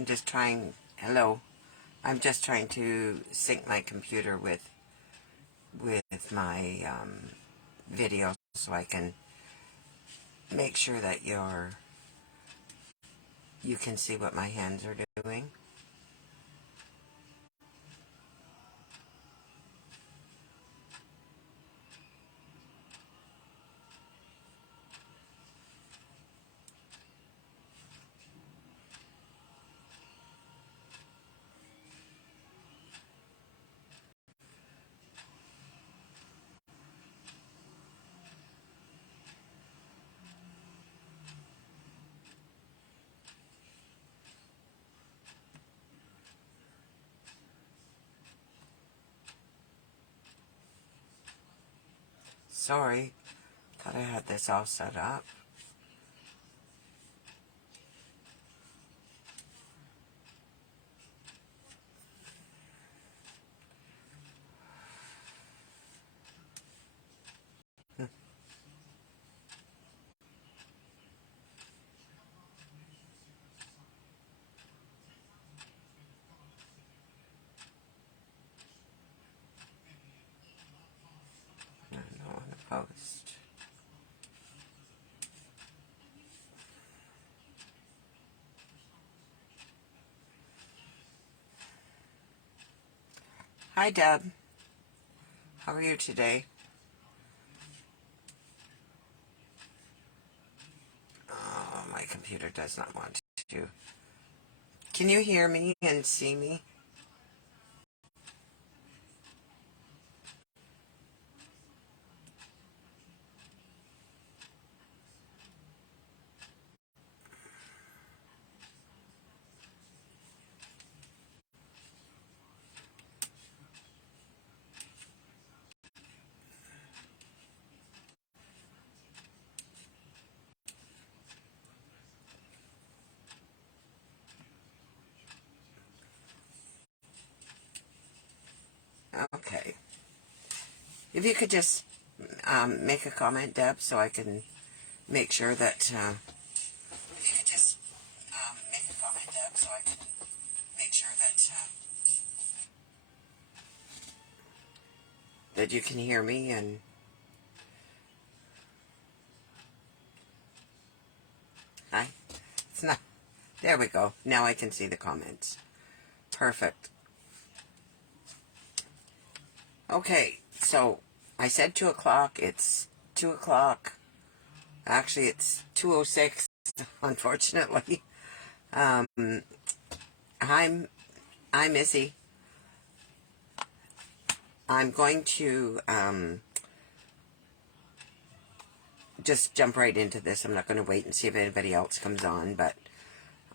I'm just trying, hello, I'm just trying to sync my computer with my video so I can make sure that you can see what my hands are doing. Sorry, thought I had this all set up. I don't want to post. Hi, Deb. How are you today? Oh, my computer does not want to. Can you hear me and see me? Okay. If you could just make a comment, Deb, so I can make sure that... if you could just make a comment, Deb, so I can make sure that... that you can hear me and... Hi. It's not... There we go. Now I can see the comments. Perfect. Okay, so I said 2 o'clock. It's 2 o'clock. Actually, it's 2:06, unfortunately. Hi, Missy. I'm going to just jump right into this. I'm not going to wait and see if anybody else comes on, but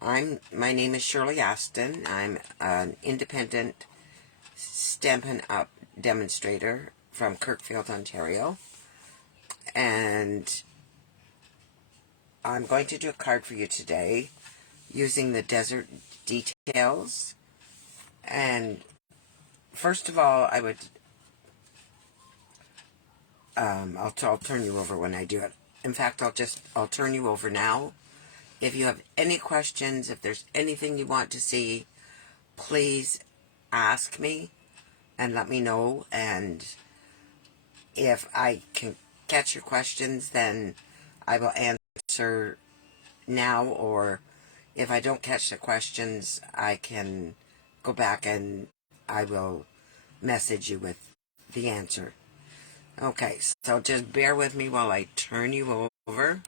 my name is Shirley Aston. I'm an independent Stampin' Up demonstrator from Kirkfield, Ontario, and I'm going to do a card for you today using the desert details. And first of all, I would I'll turn you over when I do it. In fact, I'll turn you over now. If you have any questions, if there's anything you want to see, please ask me and let me know. And if I can catch your questions, then I will answer now, or if I don't catch the questions, I can go back and I will message you with the answer. Okay, so just bear with me while I turn you over.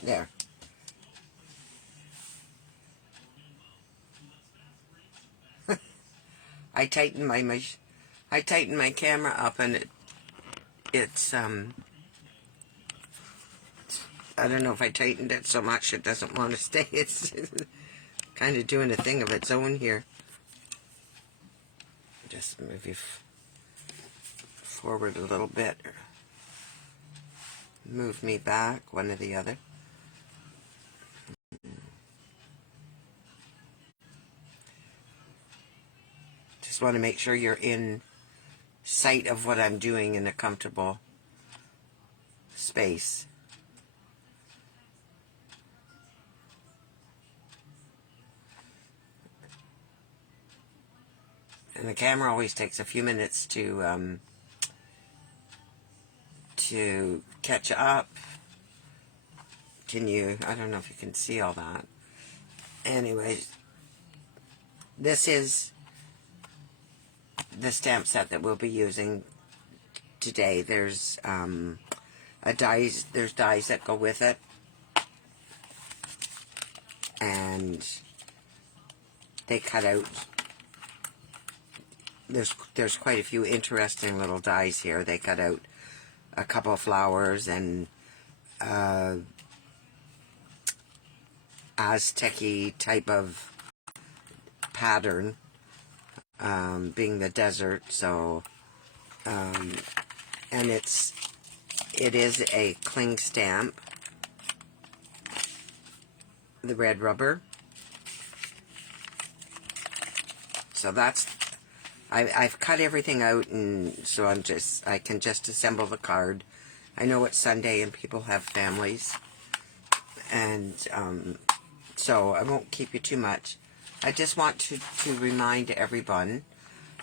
There. I tighten my camera up, and it's I don't know if I tightened it so much it doesn't want to stay. It's kind of doing a thing of its own here. Just move you forward a little bit. move me back, one or the other. Just want to make sure you're in sight of what I'm doing in a comfortable space. And the camera always takes a few minutes to catch up. I don't know if you can see all that. Anyways, this is the stamp set that we'll be using today. There's dies that go with it, and they cut out. There's quite a fefew interesting little dies here. They cut out a couple of flowers and Aztec-y type of pattern, being the desert. So, and it is a cling stamp, the red rubber. So I've cut everything out, and so I can just assemble the card. I know it's Sunday and people have families, and so I won't keep you too much. I just want to remind everyone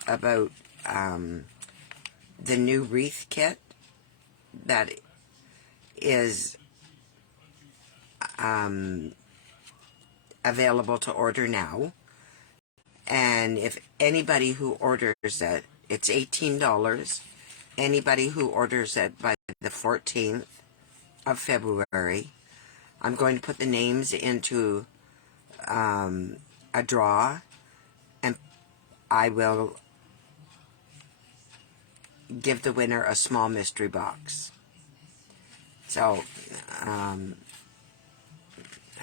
about the new wreath kit that is available to order now. And if anybody who orders it, it's $18. Anybody who orders it by the 14th of February, I'm going to put the names into a draw, and I will give the winner a small mystery box. So, I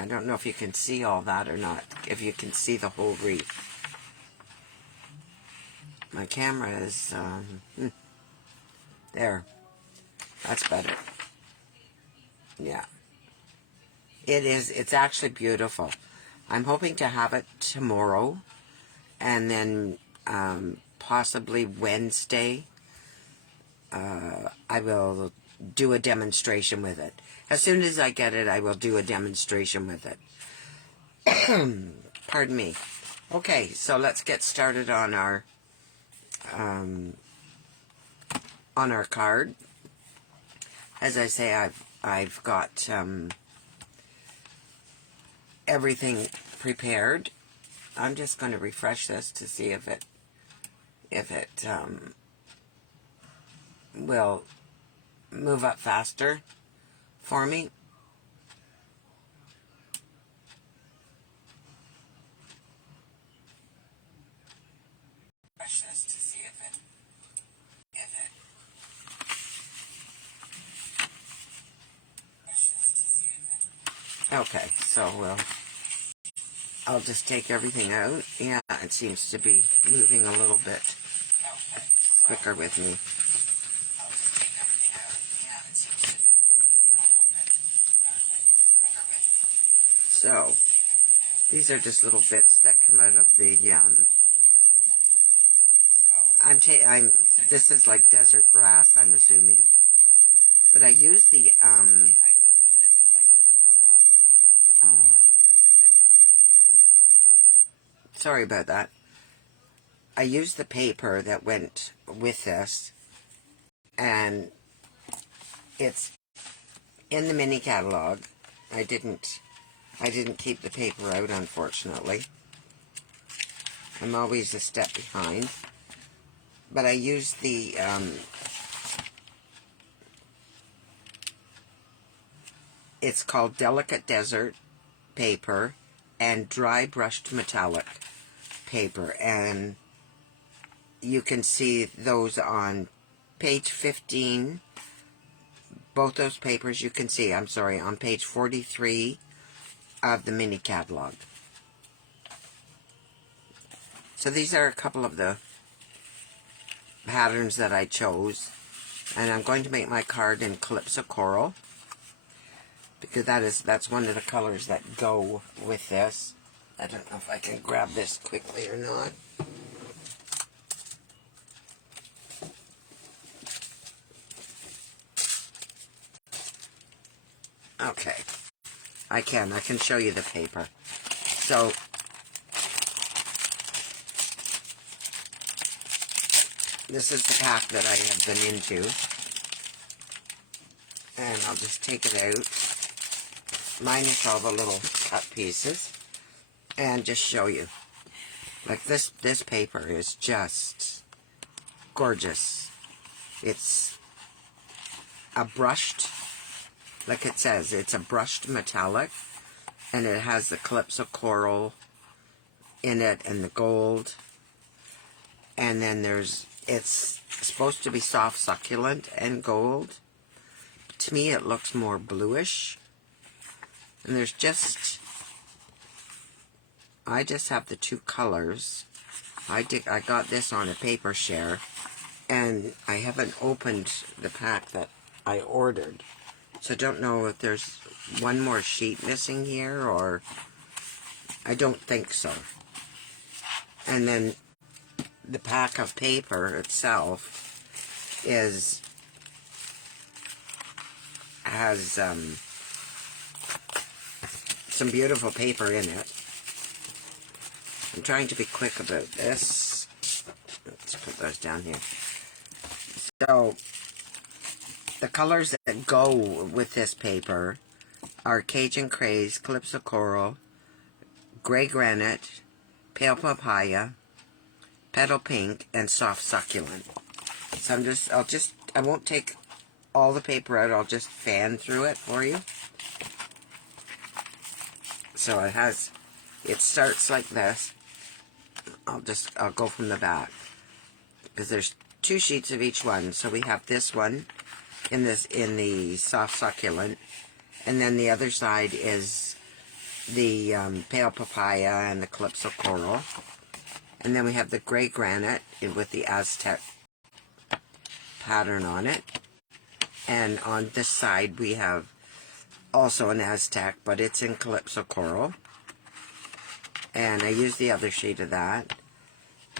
don't know if you can see all that or not, if you can see the whole wreath. My camera is, there. That's better. Yeah. It's actually beautiful. I'm hoping to have it tomorrow, and then possibly Wednesday I will do a demonstration with it. As soon as I get it, I will do a demonstration with it. Pardon me. Okay, so let's get started on our card. As I say, I've got everything prepared. I'm just going to refresh this to see if it will move up faster for me. Refresh this to see if it okay, so I'll just take everything out. Yeah, it seems to be moving a little bit quicker with me. So, these are just little bits that come out of the, this is like desert grass, I'm assuming. But I use the, sorry about that. I used the paper that went with this, and it's in the mini catalog. I didn't keep the paper out, unfortunately. I'm always a step behind. But I used the it's called Delicate Desert paper and dry brushed metallic paper, and you can see those on page 15. Both those papers you can see, I'm sorry, on page 43 of the mini catalog. So these are a couple of the patterns that I chose, and I'm going to make my card in Calypso Coral. because that's one of the colors that go with this. I don't know if I can grab this quickly or not. Okay, I can show you the paper. So this is the pack that I have been into, and I'll just take it out, minus all the little cut pieces, and just show you. Like this paper is just gorgeous. It's a brushed, like it says, it's a brushed metallic, and it has the calypso coral in it and the gold, and then it's supposed to be soft succulent and gold. To me it looks more bluish, and I just have the two colors. I got this on a paper share, and I haven't opened the pack that I ordered, so I don't know if there's one more sheet missing here, or I don't think so. And then the pack of paper itself has some beautiful paper in it. I'm trying to be quick about this. Let's put those down here. So, the colors that go with this paper are Cajun Craze, Calypso Coral, Gray Granite, Pale Papaya, Petal Pink, and Soft Succulent. So I won't take all the paper out, I'll just fan through it for you. So it starts like this. I'll go from the back, because there's two sheets of each one. So we have this one in the soft succulent, and then the other side is the pale papaya and the calypso coral, and then we have the gray granite with the Aztex pattern on it, and on this side we have also an Aztec, but it's in calypso coral. And I used the other sheet of that.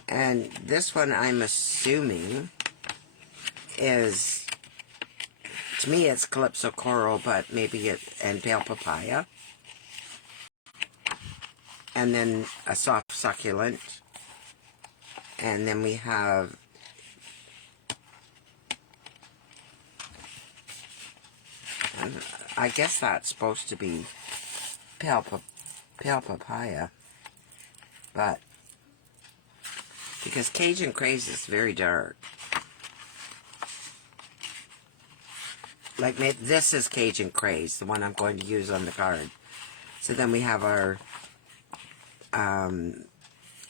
And this one, I'm assuming, is, to me it's calypso coral, but maybe and pale papaya. And then a soft succulent. And then we have I guess that's supposed to be pale papaya. But because Cajun Craze is very dark. Like this is Cajun Craze, the one I'm going to use on the card. So then we have our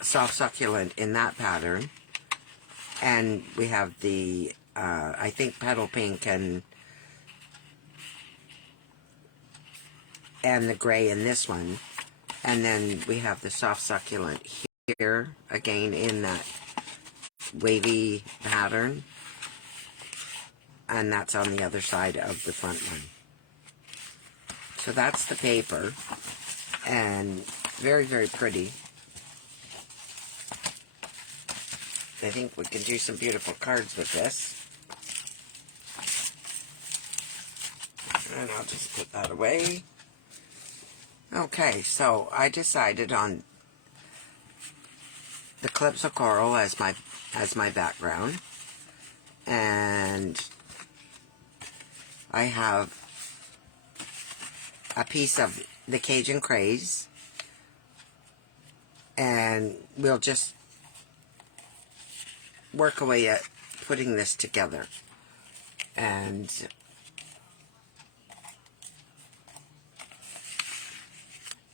soft succulent in that pattern. And we have the, I think, Petal Pink and the gray in this one. And then we have the soft succulent here, again in that wavy pattern. And that's on the other side of the front one. So that's the paper. And very, very pretty. I think we can do some beautiful cards with this. And I'll just put that away. Okay, so I decided on the calypso coral as my background, and I have a piece of the Cajun Craze, and we'll just work away at putting this together. And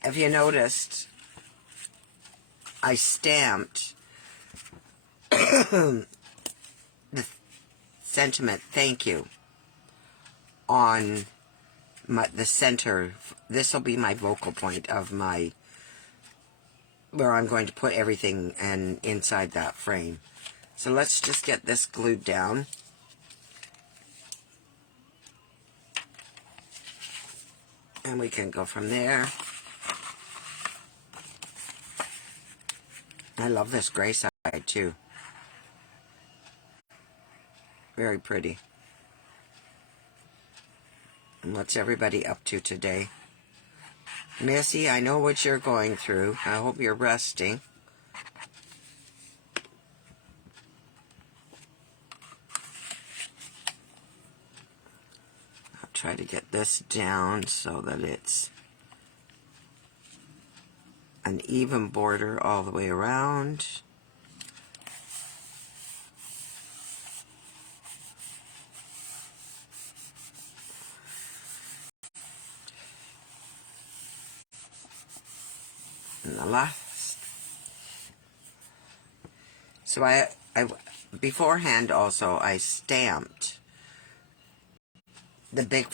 if you noticed, I stamped the sentiment, thank you, on the center. This will be my focal point of where I'm going to put everything and inside that frame. So let's just get this glued down. And we can go from there. I love this gray side too. Very pretty. And what's everybody up to today? Missy, I know what you're going through. I hope you're resting. I'll try to get this down so that it's an even border all the way around. And the last. So I beforehand also I stamped the big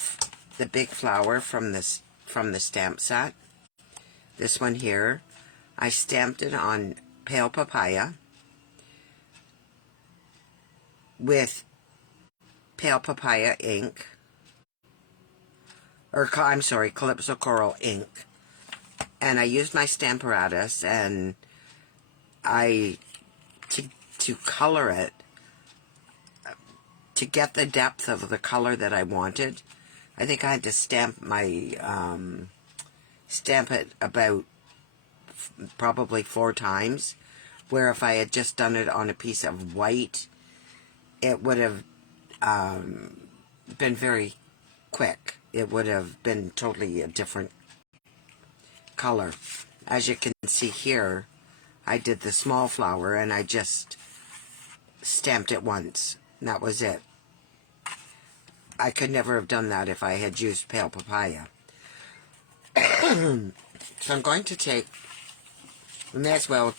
flower from the stamp set. This one here, I stamped it on pale papaya with pale papaya ink, or I'm sorry, Calypso Coral ink. And I used my Stamparatus and to color it, to get the depth of the color that I wanted. I think I had to stamp it about probably 4 times, where if I had just done it on a piece of white, it would have been very quick. It would have been totally a different color. As you can see here, I did the small flower and I just stamped it once. And that was it. I could never have done that if I had used pale papaya. So I'm going to take, we may as well,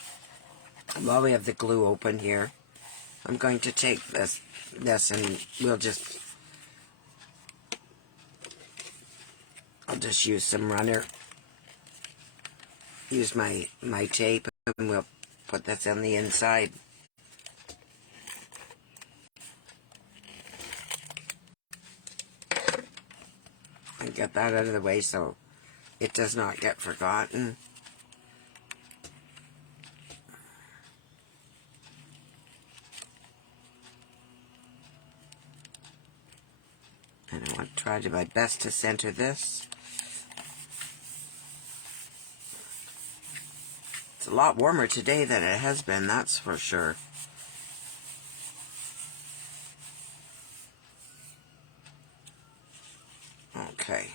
while we have the glue open here, I'm going to take this and I'll just use some runner. Use my tape and we'll put this on the inside. And get that out of the way so it does not get forgotten. And I want to try my best to center this. It's a lot warmer today than it has been, that's for sure. Okay.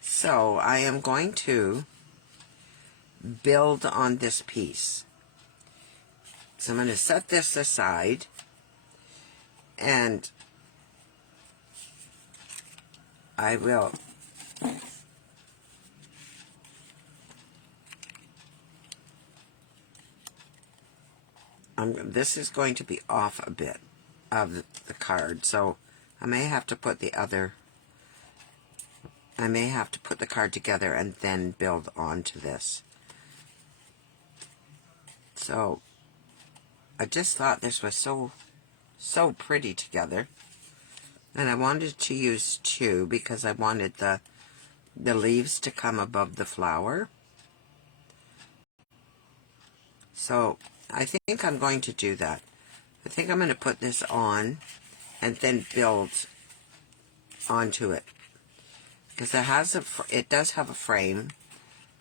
So I am going to build on this piece. So I'm going to set this aside and I will this is going to be off a bit of the card, so I may have to put the card together and then build onto this. So I just thought this was so pretty together, and I wanted to use 2 because I wanted the leaves to come above the flower. So I think I'm going to do that. I think I'm going to put this on and then build onto it, because it does have a frame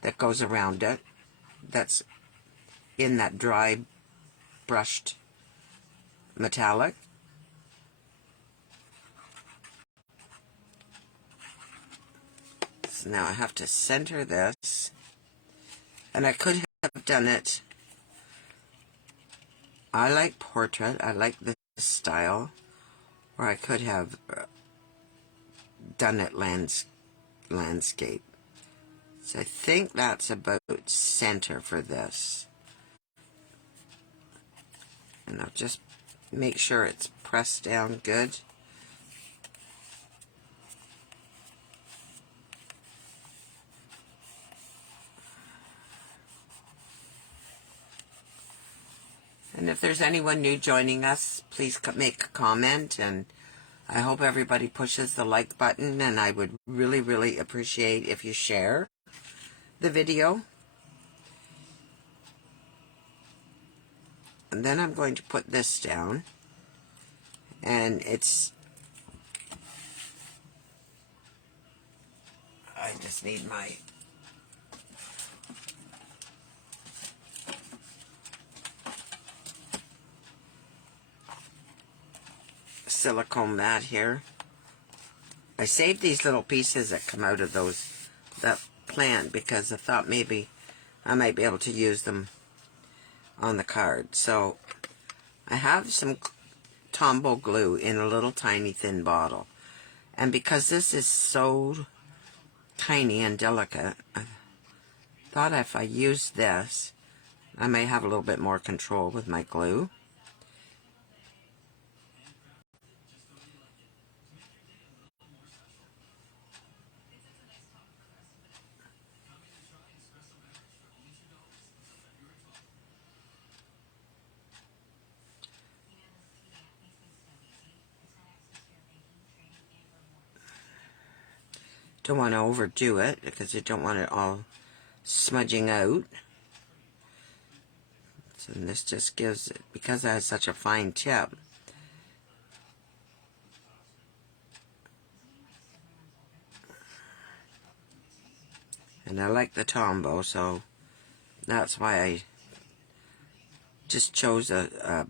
that goes around it that's in that dry brushed metallic. So now I have to center this, and I could have done it, I like portrait, I like this style, or I could have done it landscape. So I think that's about center for this. And I'll just make sure it's pressed down good. And if there's anyone new joining us, please make a comment, and I hope everybody pushes the like button, and I would really, really appreciate if you share the video. And then I'm going to put this down, and I just need my silicone mat here. I saved these little pieces that come out of that plant because I thought maybe I might be able to use them on the card. So I have some Tombow glue in a little tiny thin bottle. And because this is so tiny and delicate, I thought if I used this, I may have a little bit more control with my glue. Don't want to overdo it because you don't want it all smudging out. So this just gives it, because it has such a fine tip, and I like the Tombow, so that's why I just chose a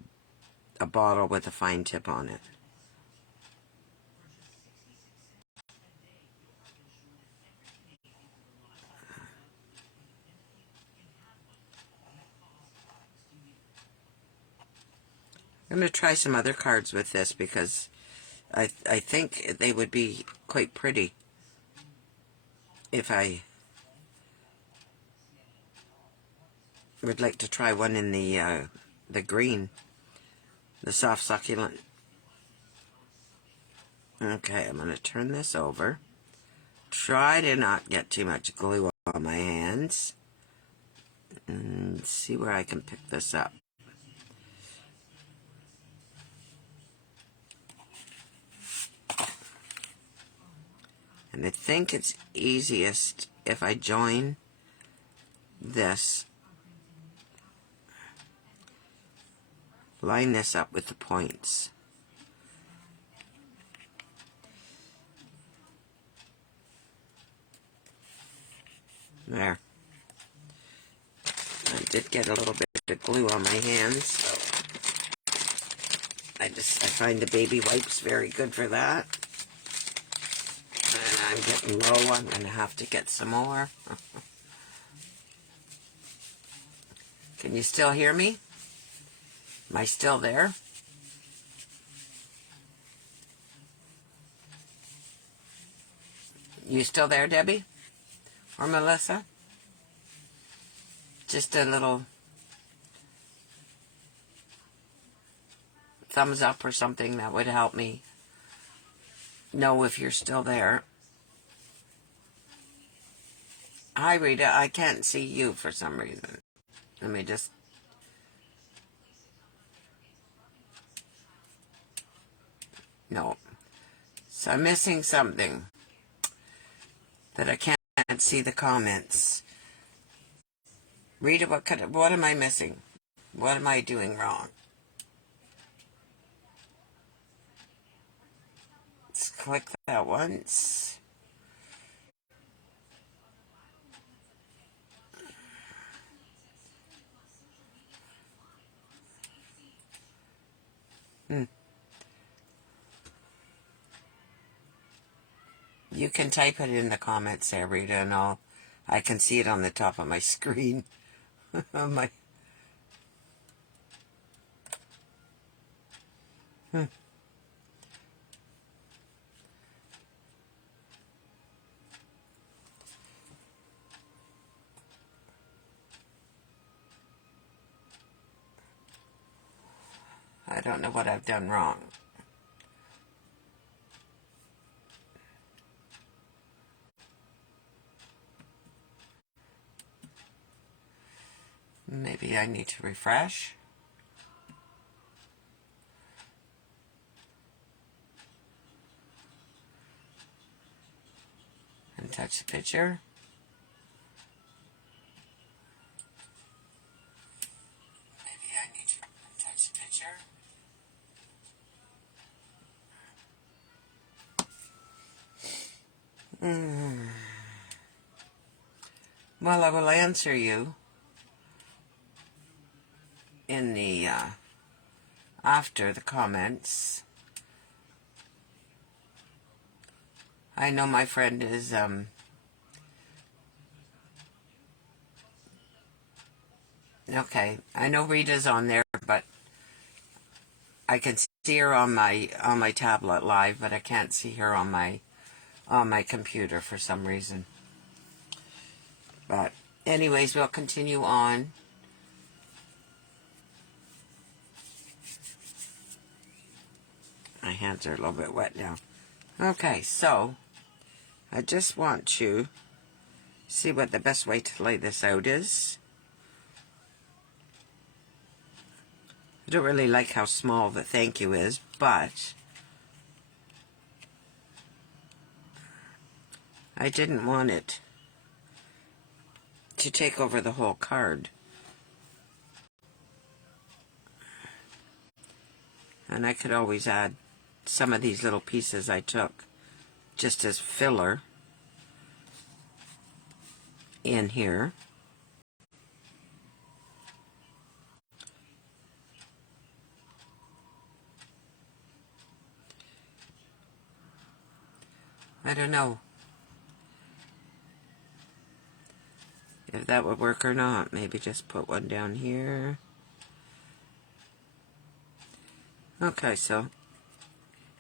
bottle with a fine tip on it. I'm going to try some other cards with this because I think they would be quite pretty if I would like to try one in the green, the soft succulent. Okay, I'm going to turn this over. Try to not get too much glue on my hands. And see where I can pick this up. And I think it's easiest if I join this, line this up with the points. There. I did get a little bit of glue on my hands, so I find the baby wipes very good for that. And I'm getting low. I'm going to have to get some more. Can you still hear me? Am I still there? You still there, Debbie? Or Melissa? Just a little thumbs up or something that would help me know if you're still there. Hi, Rita. I can't see you for some reason. Let me just... No. So I'm missing something that I can't see the comments. Rita, what am I missing? What am I doing wrong? Let's click that once. You can type it in the comments there, Rita, and I can see it on the top of my screen. my I don't know what I've done wrong. Maybe I need to refresh. touch the picture. Maybe I need to touch the picture. Well, I will answer you in the after the comments. I know my friend is okay. I know Rita's on there, but I can see her on my tablet live, but I can't see her on my computer for some reason. But anyways, we'll continue on. My hands are a little bit wet now. Okay, so I just want to see what the best way to lay this out is. I don't really like how small the thank you is, but I didn't want it to take over the whole card. And I could always add some of these little pieces I took just as filler in here. I don't know if that would work or not. Maybe just put one down here. Okay, so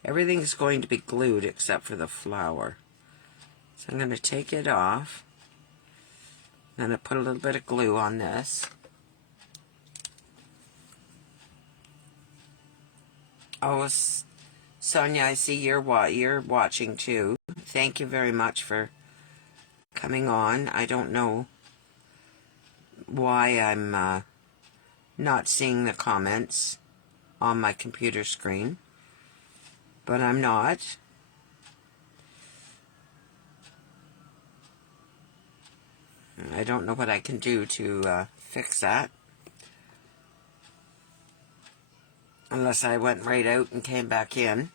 everything's going to be glued except for the flower. So I'm going to take it off. I'm going to put a little bit of glue on this. Oh, Sonia, I see you're watching too. Thank you very much for coming on. I don't know why I'm not seeing the comments on my computer screen, but I'm not. I don't know what I can do to fix that. Unless I went right out and came back in.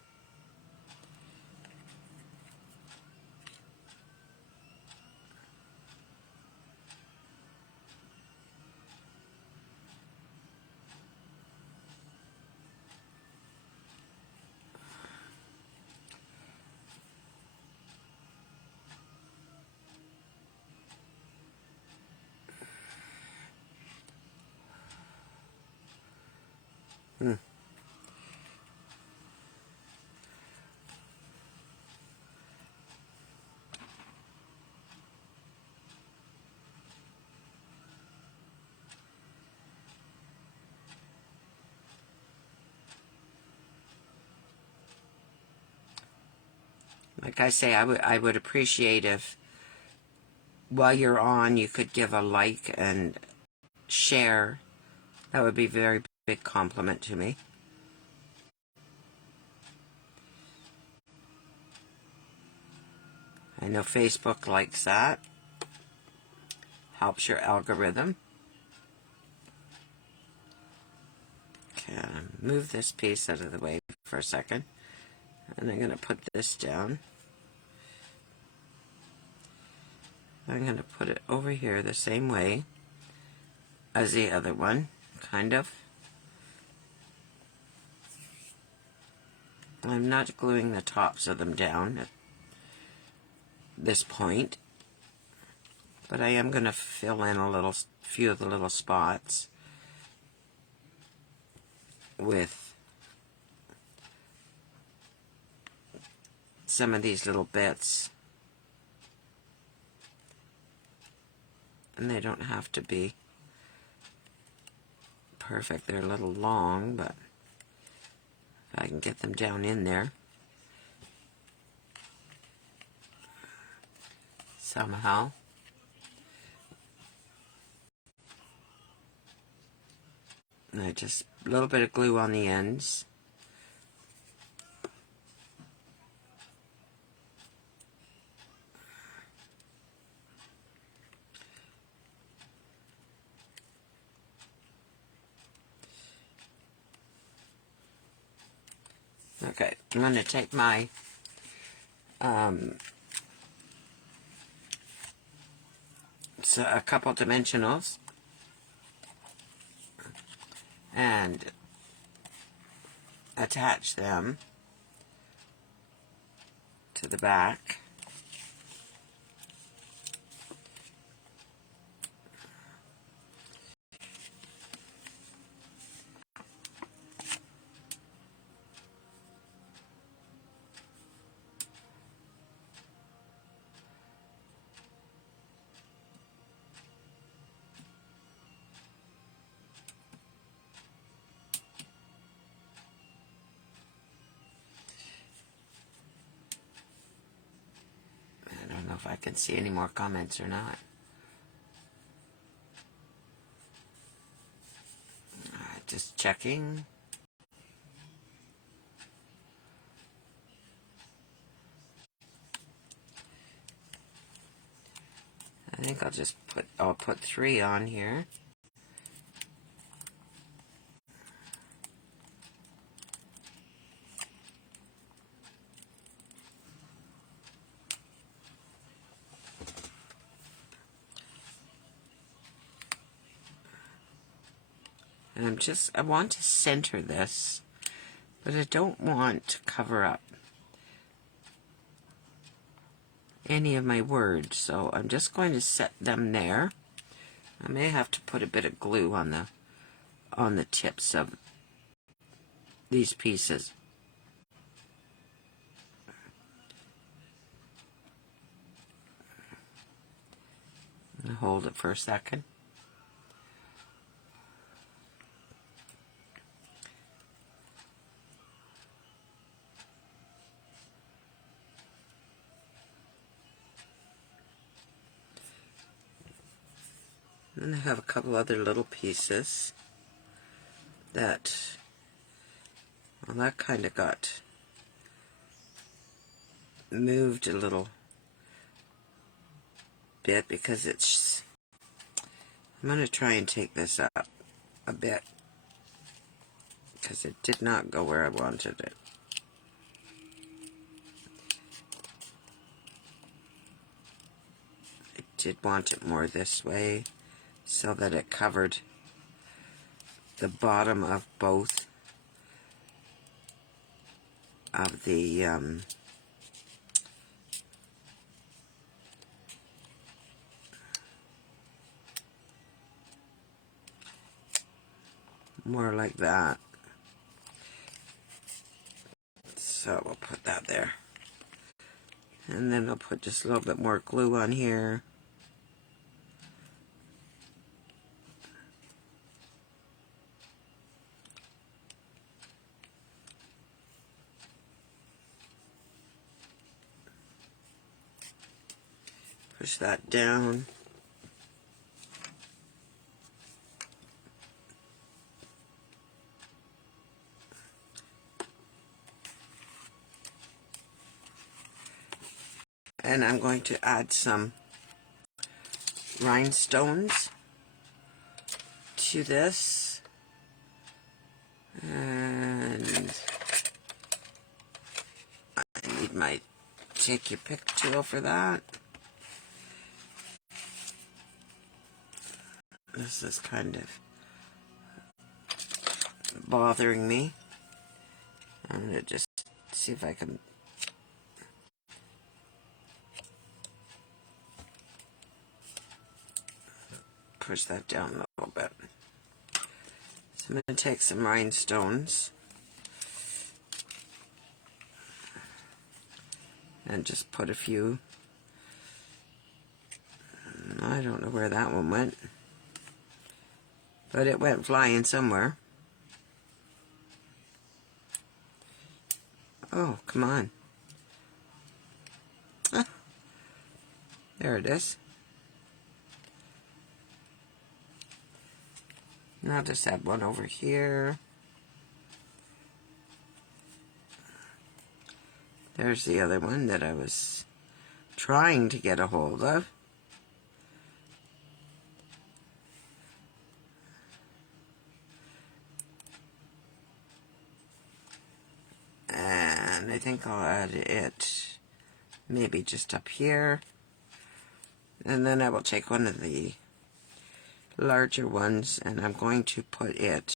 Like I say, I would appreciate if while you're on you could give a like and share. That would be a very big compliment to me. I know Facebook likes that. Helps your algorithm. Okay, move this piece out of the way for a second. And I'm going to put this down. I'm going to put it over here the same way as the other one, kind of. I'm not gluing the tops of them down at this point, but I am going to fill in a few of the little spots with some of these little bits. And they don't have to be perfect. They're a little long, but if I can get them down in there somehow. And I just a little bit of glue on the ends. Okay, I'm going to take my so a couple dimensionals and attach them to the back. I don't know if I can see any more comments or not. Just checking. I think I'll put 3 on here. And I want to center this, but I don't want to cover up any of my words, so I'm just going to set them there. I may have to put a bit of glue on the tips of these pieces. And hold it for a second. Then I have a couple other little pieces that, well, that kind of got moved a little bit because I'm going to try and take this up a bit because it did not go where I wanted it. I did want it more this way so that it covered the bottom of both of the more like that. So we'll put that there. And then I'll put just a little bit more glue on here. Push that down. And I'm going to add some rhinestones to this. And I need my take your pick tool for that. This is kind of bothering me. I'm going to just see if I can push that down a little bit. So I'm going to take some rhinestones and just put a few. I don't know where that one went, but it went flying somewhere. Oh, come on. Ah, there it is. And I'll just add one over here. There's the other one that I was trying to get a hold of. And I think I'll add it maybe just up here. And then I will take one of the larger ones and I'm going to put it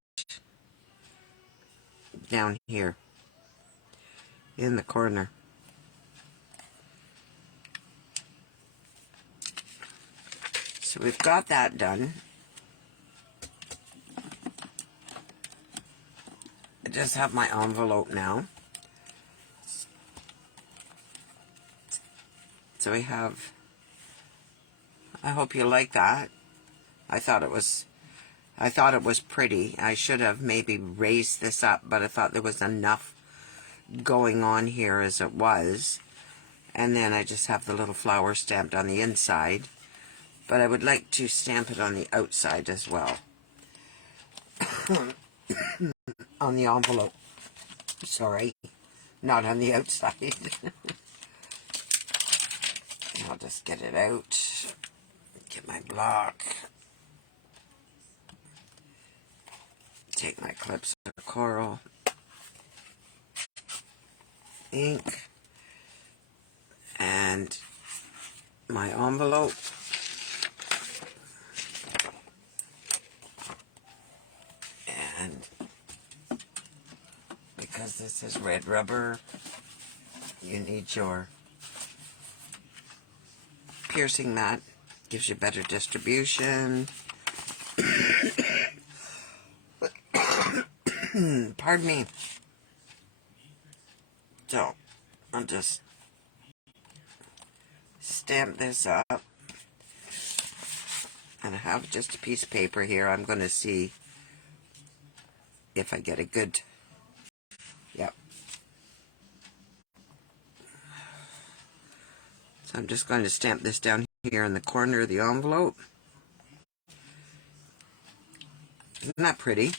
down here in the corner. So we've got that done. I just have my envelope now. So we have, I hope you like that. I thought it was pretty. I should have maybe raised this up, but I thought there was enough going on here as it was. And then I just have the little flower stamped on the inside. But I would like to stamp it on the outside as well. On the envelope. Sorry, not on the outside. I'll just get it out. Get my block. Take my clips of coral. Ink. And my envelope. And because this is red rubber, you need your piercing mat. Gives you better distribution. Pardon me. So, I'll just stamp this up. And I have just a piece of paper here. I'm going to see if I get a good... Yep. So I'm just going to stamp this down here in the corner of the envelope. Isn't that pretty?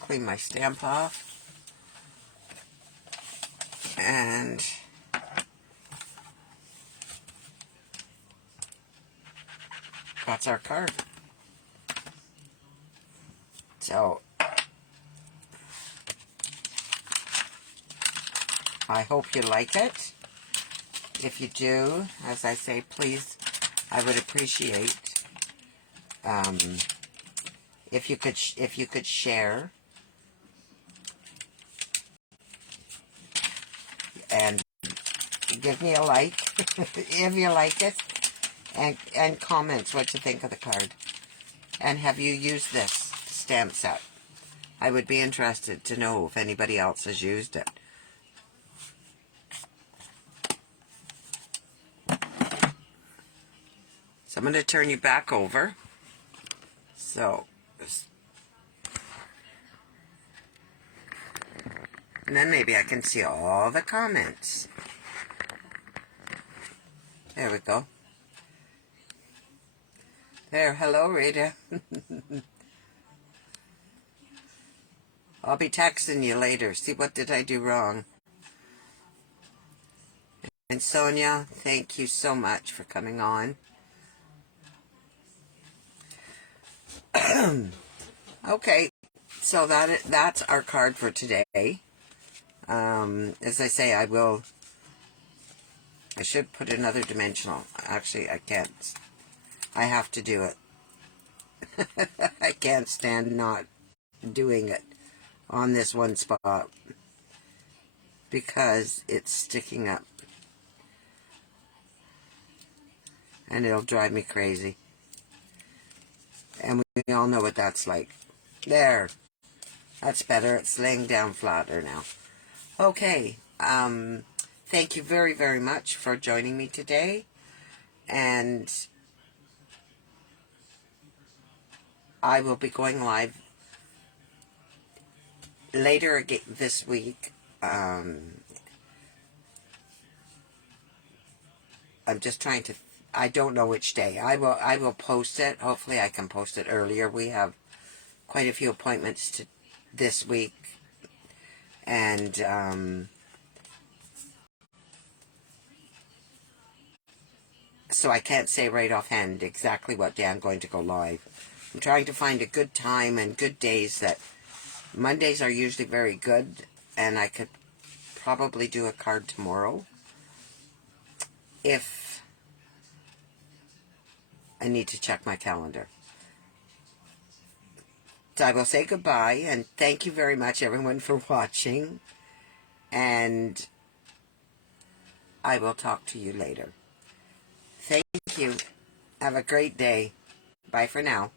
Clean my stamp off. And that's our card. So I hope you like it. If you do, as I say, please, I would appreciate if you could share and give me a like if you like it, and comments what you think of the card. And have you used this stamp set? I would be interested to know if anybody else has used it. So I'm going to turn you back over. So, and then maybe I can see all the comments. There we go. There, hello Rita. I'll be texting you later. See, what did I do wrong? And Sonia, thank you so much for coming on. Okay, so that's our card for today. As I say, I should put another dimensional. Actually, I can't. I have to do it. I can't stand not doing it on this one spot because it's sticking up. And it'll drive me crazy. And we all know what that's like. There. That's better. It's laying down flatter now. Okay. Thank you very, very much for joining me today. And I will be going live later this week. I'm just trying to... I don't know which day. I will post it. Hopefully I can post it earlier. We have quite a few appointments this week. And So I can't say right offhand exactly what day I'm going to go live. I'm trying to find a good time and good days. That Mondays are usually very good, and I could probably do a card tomorrow if I need to check my calendar. So I will say goodbye, and thank you very much, everyone, for watching. And I will talk to you later. Thank you. Have a great day. Bye for now.